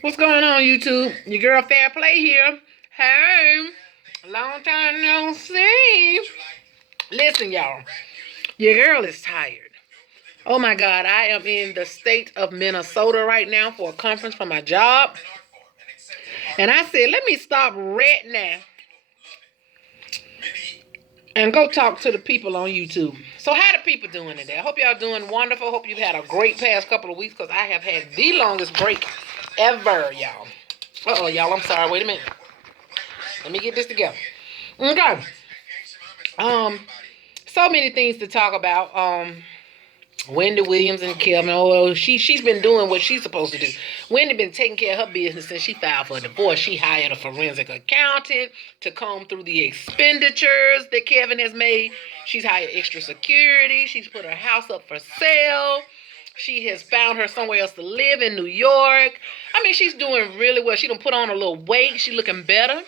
What's going on, YouTube? Your girl Fair Play here. Hey, long time no see. Listen, y'all. Your girl is tired. Oh my God, I am in the state of Minnesota right now for a conference for my job. And I said, let me stop right now and go talk to the people on YouTube. So how the people doing today? I hope y'all doing wonderful. Hope you've had a great past couple of weeks because I have had the longest break ever, y'all. Uh-oh, y'all, I'm sorry. Wait a minute. Let me get this together. Okay. Um, so many things to talk about. Wendy Williams and Kelvin. Oh, she's been doing what she's supposed to do. Wendy been taking care of her business since she filed for a divorce. She hired a forensic accountant to comb through the expenditures that Kelvin has made. She's hired extra security. She's put her house up for sale. She has found her somewhere else to live in New York. I mean, she's doing really well. She done put on a little weight. She's looking better.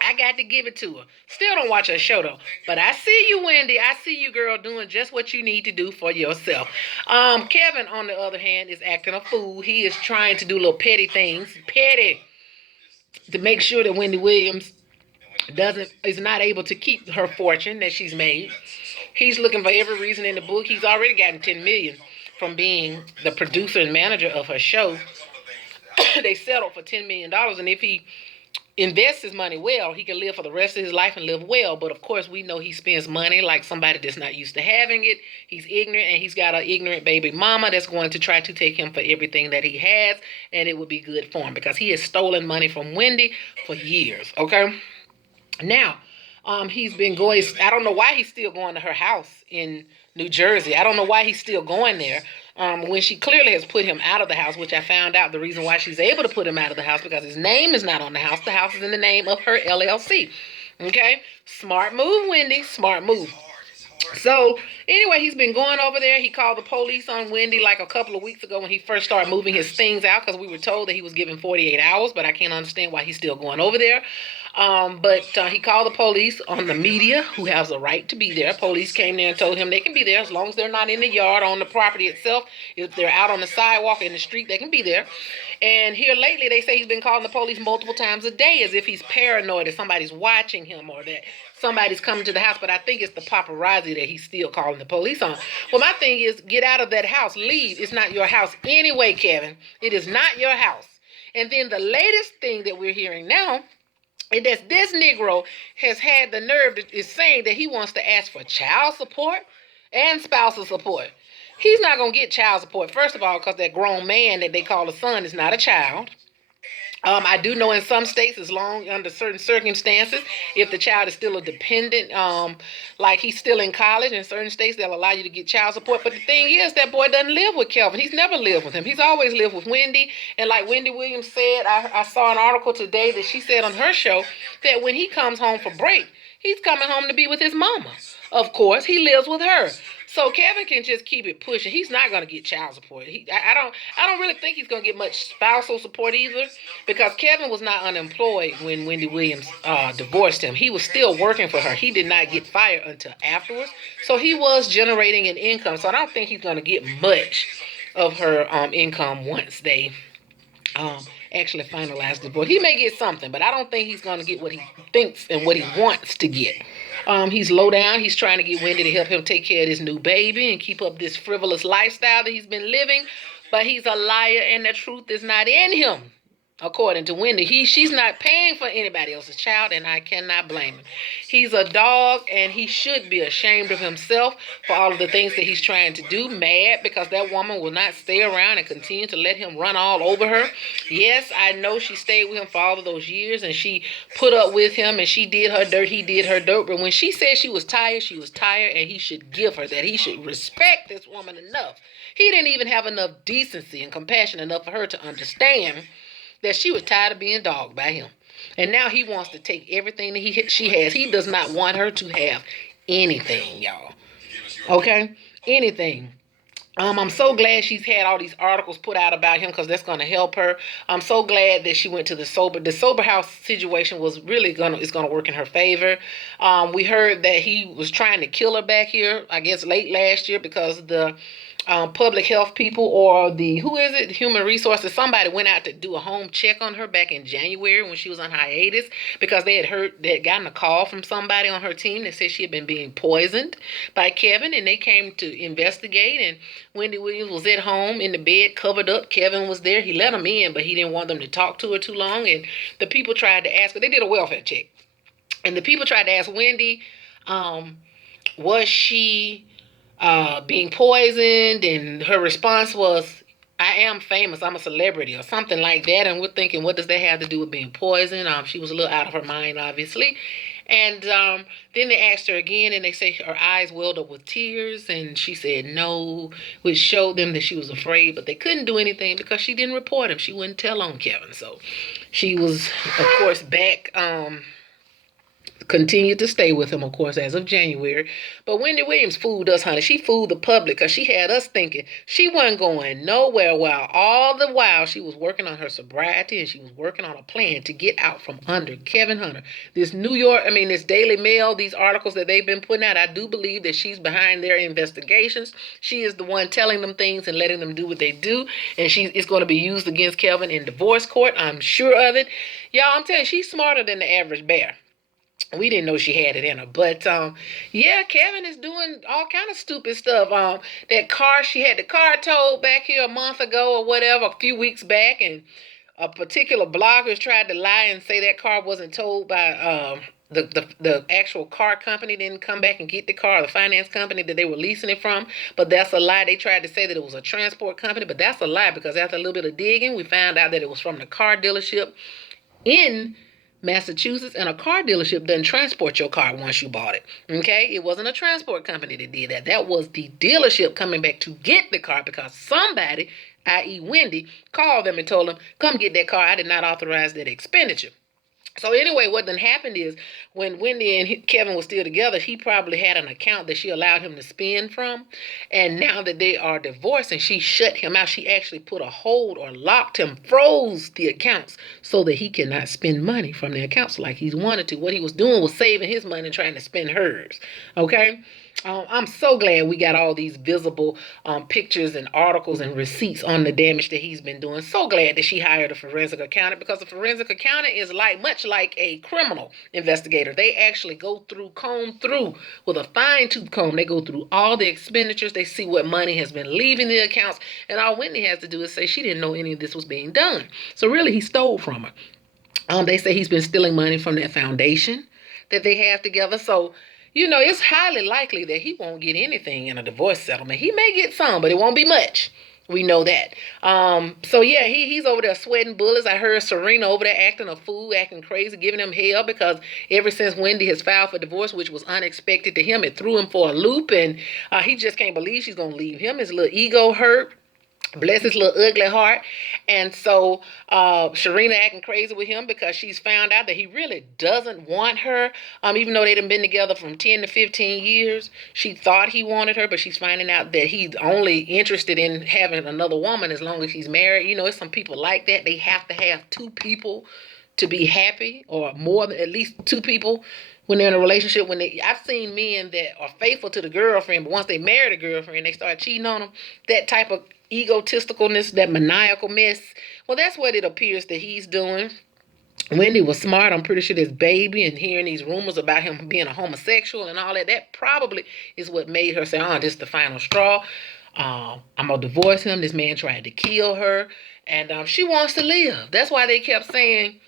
I got to give it to her. Still don't watch her show though. But I see you, Wendy. I see you, girl, doing just what you need to do for yourself. Kevin, on the other hand, is acting a fool. He is trying to do little petty things. Petty. To make sure that Wendy Williams is not able to keep her fortune that she's made. He's looking for every reason in the book. He's already gotten $10 million from being the producer and manager of her show. They settled for $10 million, and if he invests his money well, he can live for the rest of his life and live well. But of course, we know he spends money like somebody that's not used to having it. He's ignorant, and he's got an ignorant baby mama that's going to try to take him for everything that he has, and it would be good for him because he has stolen money from Wendy for years. Okay, now he's been going. I don't know why he's still going to her house in New Jersey. I don't know why he's still going there. When she clearly has put him out of the house, which I found out the reason why she's able to put him out of the house because his name is not on the house. The house is in the name of her LLC. Okay? Smart move, Wendy. Smart move. So, anyway, he's been going over there. He called the police on Wendy like a couple of weeks ago when he first started moving his things out because we were told that he was given 48 hours, but I can't understand why he's still going over there. But he called the police on the media, who has a right to be there. Police came there and told him they can be there as long as they're not in the yard on the property itself. If they're out on the sidewalk in the street, they can be there. And here lately, they say he's been calling the police multiple times a day as if he's paranoid that somebody's watching him or that somebody's coming to the house. But I think it's the paparazzi that he's still calling the police on. Well, my thing is, get out of that house. Leave. It's not your house anyway, Kevin. It is not your house. And then the latest thing that we're hearing now is that this Negro has had the nerve to, is saying that he wants to ask for child support and spousal support. He's not going to get child support, first of all, because that grown man that they call a son is not a child. I do know in some states, as long under certain circumstances, if the child is still a dependent, like he's still in college, in certain states they'll allow you to get child support. But the thing is, that boy doesn't live with Kelvin. He's never lived with him. He's always lived with Wendy. And like Wendy Williams said, I saw an article today that she said on her show that when he comes home for break, he's coming home to be with his mama. Of course, he lives with her. So Kevin can just keep it pushing. He's not gonna get child support. I don't really think he's gonna get much spousal support either, because Kevin was not unemployed when Wendy Williams divorced him. He was still working for her. He did not get fired until afterwards. So he was generating an income. So I don't think he's gonna get much of her income once they actually finalize the divorce. He may get something, but I don't think he's going to get what he thinks and what he wants to get. He's low down. He's trying to get Wendy to help him take care of this new baby and keep up this frivolous lifestyle that he's been living. But he's a liar, and the truth is not in him. According to Wendy, she's not paying for anybody else's child, and I cannot blame him. He's a dog, and he should be ashamed of himself for all of the things that he's trying to do. Mad because that woman will not stay around and continue to let him run all over her. Yes, I know she stayed with him for all of those years, and she put up with him, and she did her dirt, he did her dirt. But when she said she was tired, and he should give her that. He should respect this woman enough. He didn't even have enough decency and compassion enough for her to understand that she was tired of being dogged by him. And now he wants to take everything that she has. He does not want her to have anything, y'all. Okay? Anything. I'm so glad she's had all these articles put out about him because that's going to help her. I'm so glad that she went to the sober house situation was really going to work in her favor. We heard that he was trying to kill her back here, I guess late last year, because the public health people or the, who is it, human resources, somebody went out to do a home check on her back in January when she was on hiatus, because they had gotten a call from somebody on her team that said she had been being poisoned by Kevin, and they came to investigate. And Wendy Williams was at home in the bed covered up. Kevin was there. He let them in, but he didn't want them to talk to her too long. And the people tried to ask her, they did a welfare check, and the people tried to ask Wendy, was she being poisoned? And her response was, I am famous, I'm a celebrity, or something like that. And we're thinking, what does that have to do with being poisoned? She was a little out of her mind, obviously. And then they asked her again, and they say her eyes welled up with tears, and she said no, which showed them that she was afraid, but they couldn't do anything because she didn't report him. She wouldn't tell on Kevin. So she was, of course, back, continued to stay with him, of course, as of January. But Wendy Williams fooled us, honey. She fooled the public, because she had us thinking she wasn't going nowhere, while all the while she was working on her sobriety, and she was working on a plan to get out from under Kevin Hunter. This this Daily Mail, these articles that they've been putting out, I do believe that she's behind their investigations. She is the one telling them things and letting them do what they do, and it's going to be used against Kelvin in divorce court. I'm sure of it. Y'all, I'm telling you, she's smarter than the average bear. We didn't know she had it in her. But yeah, Kevin is doing all kind of stupid stuff. That car, she had the car towed back here a month ago or whatever, a few weeks back, and a particular blogger tried to lie and say that car wasn't towed by the actual car company. Didn't come back and get the car, the finance company that they were leasing it from. But that's a lie. They tried to say that it was a transport company, but that's a lie, because after a little bit of digging, we found out that it was from the car dealership in Massachusetts, and a car dealership doesn't transport your car once you bought it. Okay? It wasn't a transport company that did that. That was the dealership coming back to get the car, because somebody, i.e. Wendy, called them and told them, come get that car. I did not authorize that expenditure. So anyway, what then happened is, when Wendy and Kevin were still together, he probably had an account that she allowed him to spend from. And now that they are divorced and she shut him out, she actually put a hold or locked him, froze the accounts so that he cannot spend money from the accounts like he's wanted to. What he was doing was saving his money and trying to spend hers. Okay? I'm so glad we got all these visible pictures and articles and receipts on the damage that he's been doing. So glad that she hired a forensic accountant, because a forensic accountant is much like a criminal investigator. They actually comb through with a fine-tooth comb. They go through all the expenditures. They see what money has been leaving the accounts. And all Whitney has to do is say she didn't know any of this was being done. So really, he stole from her. They say he's been stealing money from that foundation that they have together. So it's highly likely that he won't get anything in a divorce settlement. He may get some, but it won't be much. We know that. So yeah, he's over there sweating bullets. I heard Serena over there acting a fool, acting crazy, giving him hell, because ever since Wendy has filed for divorce, which was unexpected to him, it threw him for a loop, and he just can't believe she's gonna leave him. His little ego hurt. Bless his little ugly heart. And so Sharina acting crazy with him because she's found out that he really doesn't want her. Even though they've been together from 10 to 15 years, she thought he wanted her, but she's finding out that he's only interested in having another woman as long as he's married. It's some people like that. They have to have two people to be happy, or more than at least two people when they're in a relationship. I've seen men that are faithful to the girlfriend, but once they marry the girlfriend, they start cheating on them. That type of egotisticalness, that maniacal mess. Well, that's what it appears that he's doing. Wendy was smart. I'm pretty sure this baby and hearing these rumors about him being a homosexual and all that, that probably is what made her say, this is the final straw. I'm going to divorce him. This man tried to kill her. And she wants to live. That's why they kept saying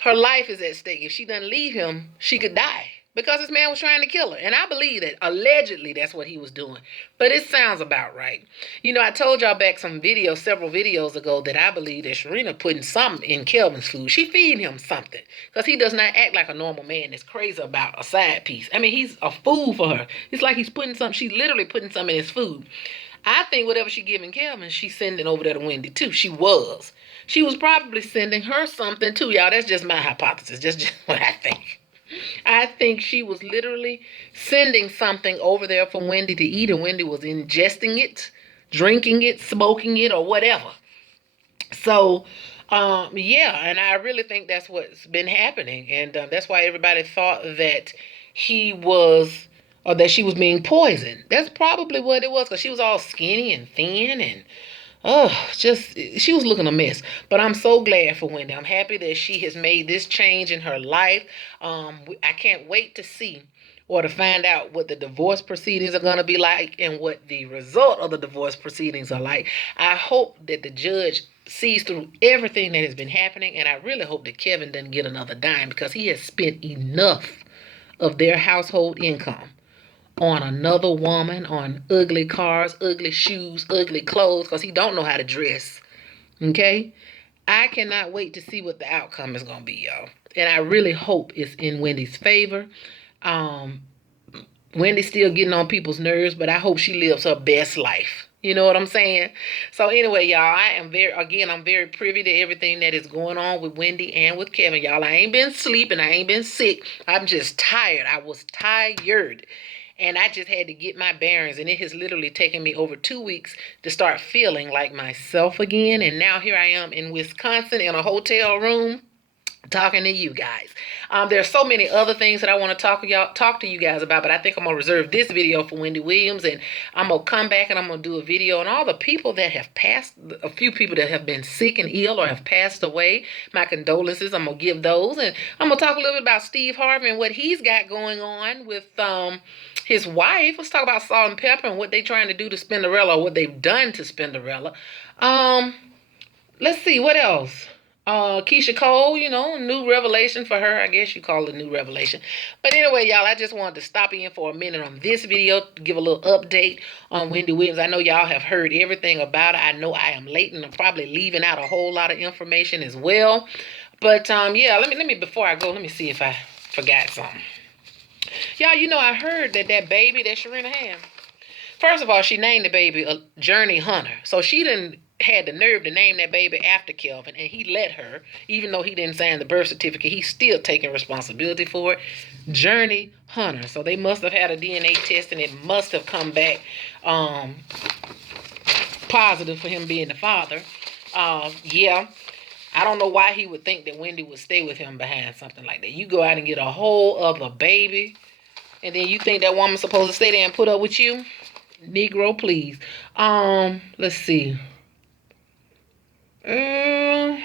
her life is at stake. If she doesn't leave him, she could die. Because this man was trying to kill her. And I believe that allegedly that's what he was doing. But it sounds about right. I told y'all back several videos ago, that I believe that Sharina putting something in Kelvin's food. She feeding him something. Because he does not act like a normal man that's crazy about a side piece. He's a fool for her. It's like she's literally putting something in his food. I think whatever she giving Kelvin, she's sending over there to Wendy too. She was probably sending her something too, y'all. That's just my hypothesis. Just what I think. I think she was literally sending something over there for Wendy to eat, and Wendy was ingesting it, drinking it, smoking it, or whatever. So, yeah, and I really think that's what's been happening, and that's why everybody thought that he was or that she was being poisoned. That's probably what it was, because she was all skinny and thin and she was looking a mess. But I'm so glad for Wendy. I'm happy that she has made this change in her life. I can't wait to see or to find out what the divorce proceedings are going to be like and what the result of the divorce proceedings are like. I hope that the judge sees through everything that has been happening, and I really hope that Kelvin doesn't get another dime, because he has spent enough of their household income on another woman, on ugly cars, ugly shoes, ugly clothes, because he don't know how to dress. Okay? I cannot wait to see what the outcome is going to be, y'all. And I really hope it's in Wendy's favor. Um, Wendy's still getting on people's nerves, but I hope she lives her best life. You know what I'm saying? So anyway, y'all, I'm very privy to everything that is going on with Wendy and with Kelvin. Y'all, I ain't been sleeping. I ain't been sick. I'm just tired. I was tired. And I just had to get my bearings. And it has literally taken me over 2 weeks to start feeling like myself again. And now here I am in Wisconsin in a hotel room talking to you guys. There's so many other things that I want to talk to you guys about, but I think I'm gonna reserve this video for Wendy Williams, and I'm gonna come back and I'm gonna do a video on all the people that have passed, a few people that have been sick and ill or have passed away. My condolences. I'm gonna give those, and I'm gonna talk a little bit about Steve Harvey and what he's got going on with his wife. Let's talk about Salt and Pepper and what they're trying to do to Spinderella, or what they've done to Spinderella. Let's see, what else? Keisha Cole, new revelation for her. I guess you call it a new revelation. But anyway, y'all, I just wanted to stop in for a minute on this video to give a little update on Wendy Williams. I know y'all have heard everything about it. I know I am late and I'm probably leaving out a whole lot of information as well. But yeah, let me before I go, let me see if I forgot something. Y'all, I heard that baby that Sharina had. First of all, she named the baby Journey Hunter. So she didn't had the nerve to name that baby after Kelvin, and he let her, even though he didn't sign the birth certificate, he's still taking responsibility for it. Journey Hunter. So they must have had a DNA test, and it must have come back positive for him being the father. Yeah. I don't know why he would think that Wendy would stay with him behind something like that. You go out and get a whole other baby, and then you think that woman's supposed to stay there and put up with you? Negro, please. Let's see. Let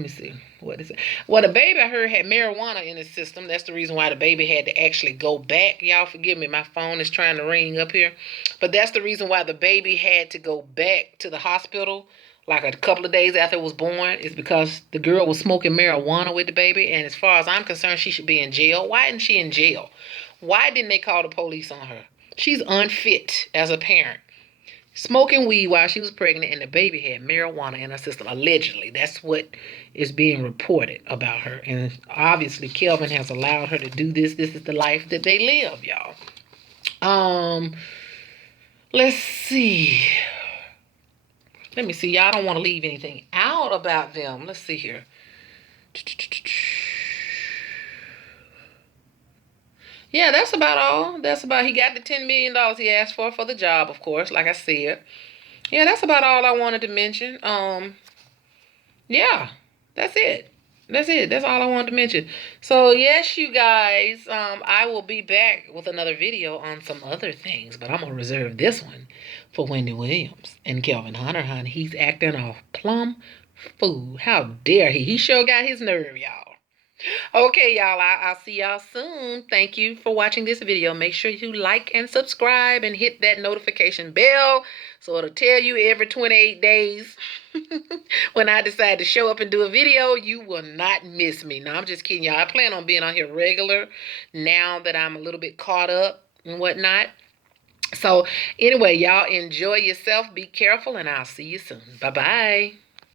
me see. What is it? Well, the baby, I heard, had marijuana in his system. That's the reason why the baby had to actually go back. Y'all forgive me. My phone is trying to ring up here. But that's the reason why the baby had to go back to the hospital like a couple of days after it was born, is because the girl was smoking marijuana with the baby. And as far as I'm concerned, she should be in jail. Why isn't she in jail? Why didn't they call the police on her? She's unfit as a parent. Smoking weed while she was pregnant, and the baby had marijuana in her system, allegedly. That's what is being reported about her. And obviously, Kelvin has allowed her to do this. This is the life that they live, y'all. Let's see. Let me see. Y'all don't want to leave anything out about them. Let's see here. Yeah, that's about all. He got the $10 million he asked for the job, of course, like I said. Yeah, that's about all I wanted to mention. Yeah, that's it. That's all I wanted to mention. So, yes, you guys, I will be back with another video on some other things, but I'm going to reserve this one for Wendy Williams and Kelvin Hunter, honey. He's acting a plumb fool. How dare he? He sure got his nerve, y'all. Okay, y'all, I'll see y'all soon. Thank you for watching this video. Make sure you like and subscribe and hit that notification bell so it'll tell you every 28 days when I decide to show up and do a video. You will not miss me. No, I'm just kidding, y'all. I plan on being on here regular now that I'm a little bit caught up and whatnot. So anyway, y'all, enjoy yourself. Be careful, and I'll see you soon. Bye-bye.